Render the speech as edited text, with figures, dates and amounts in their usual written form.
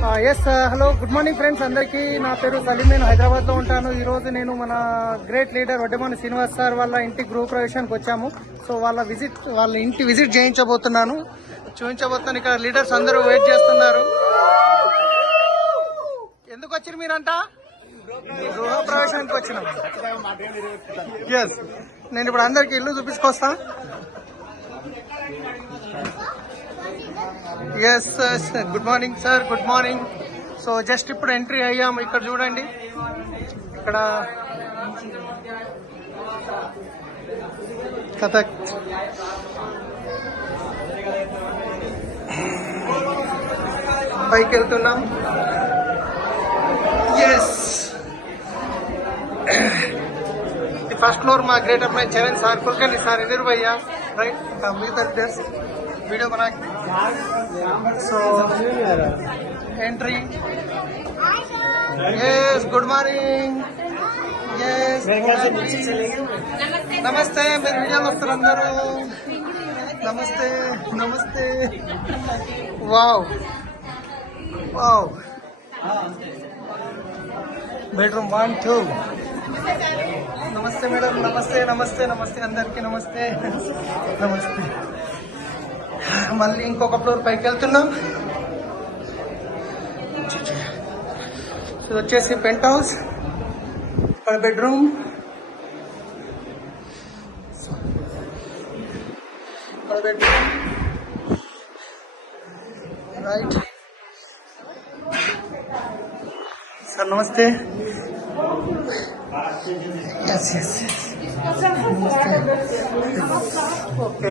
Yes hello good morning friends అందరికీ. నా పేరు సలీం, నేను హైదరాబాద్లో ఉంటాను. ఈరోజు నేను మన గ్రేట్ లీడర్ వడ్డెమాన శ్రీనివాస్ సార్ వాళ్ళ ఇంటి గృహప్రవేశానికి వచ్చాము. సో వాళ్ళ ఇంటి విజిట్ చూపించబోతున్నాను. ఇక్కడ లీడర్స్ అందరూ వెయిట్ చేస్తున్నారు. ఎందుకు వచ్చారు మీరంతా? గృహప్రవేశానికి వచ్చినాం. ఎస్, నేను ఇప్పుడు అందరికి ఇల్లు చూపించుకొస్తా. Yes good morning sir, good morning. So just ఇప్పుడు ఎంట్రీ అయ్యాము. ఇక్కడ చూడండి, ఇక్కడ కథక్ పైకి వెళ్తున్నాం. ఎస్, ఫస్ట్ ఫ్లోర్ మా గ్రేట్ అప్లైన్ చరణ్ సార్, కుల్కర్ణి సార్, ఎనిర్ భయ్యా, రైట్, మిగతా లీడర్స్ वीडियो बना so entry. Yes good morning. Yes नमस्ते. मेरे वीडियो वस्तर अंदर. नमस्ते नमस्ते. Wow wow. बेडरूम 1 2. नमस्ते मैडम. नमस्ते नमस्ते नमस्ते अंदर की नमस्ते नमस्ते. మళ్ళీ ఇంకొక ఫ్లోర్ పైకి వెళ్తున్నాం. ఇది వచ్చేసి పెంట్ హౌస్, ఇక్కడ బెడ్రూమ్, రైట్. సార్ నమస్తే. ఎస్ ఎస్ నమస్తే. ఓకే.